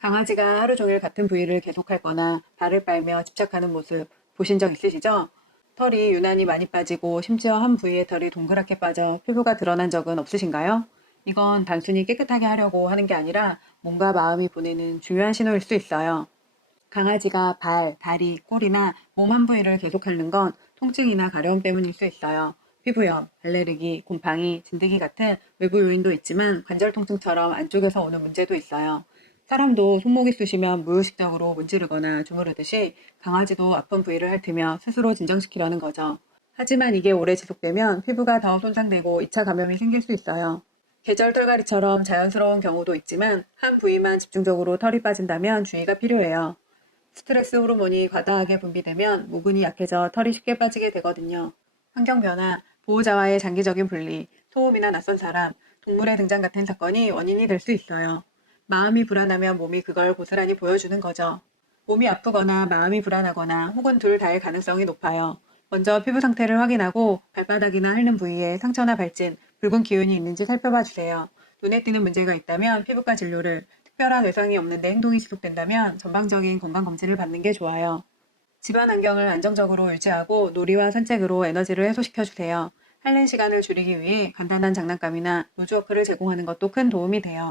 강아지가 하루 종일 같은 부위를 계속할 거나 발을 빨며 집착하는 모습 보신 적 있으시죠? 털이 유난히 많이 빠지고 심지어 한 부위의 털이 동그랗게 빠져 피부가 드러난 적은 없으신가요? 이건 단순히 깨끗하게 하려고 하는 게 아니라 몸과 마음이 보내는 중요한 신호일 수 있어요. 강아지가 발, 다리, 꼬리나 몸 한 부위를 계속 핥는 건 통증이나 가려움 때문일 수 있어요. 피부염, 알레르기, 곰팡이, 진드기 같은 외부 요인도 있지만 관절 통증처럼 안쪽에서 오는 문제도 있어요. 사람도 손목이 쑤시면 무의식적으로 문지르거나 주무르듯이 강아지도 아픈 부위를 핥으며 스스로 진정시키려는 거죠. 하지만 이게 오래 지속되면 피부가 더 손상되고 2차 감염이 생길 수 있어요. 계절 털갈이처럼 자연스러운 경우도 있지만 한 부위만 집중적으로 털이 빠진다면 주의가 필요해요. 스트레스 호르몬이 과다하게 분비되면 모근이 약해져 털이 쉽게 빠지게 되거든요. 환경 변화, 보호자와의 장기적인 분리, 소음이나 낯선 사람, 동물의 등장 같은 사건이 원인이 될 수 있어요. 마음이 불안하면 몸이 그걸 고스란히 보여주는 거죠. 몸이 아프거나 마음이 불안하거나 혹은 둘 다일 가능성이 높아요. 먼저 피부 상태를 확인하고 발바닥이나 핥는 부위에 상처나 발진, 붉은 기운이 있는지 살펴봐 주세요. 눈에 띄는 문제가 있다면 피부과 진료를, 특별한 외상이 없는데 행동이 지속된다면 전방적인 건강검진을 받는 게 좋아요. 집안 환경을 안정적으로 유지하고 놀이와 산책으로 에너지를 해소시켜 주세요. 핥는 시간을 줄이기 위해 간단한 장난감이나 노즈워크를 제공하는 것도 큰 도움이 돼요.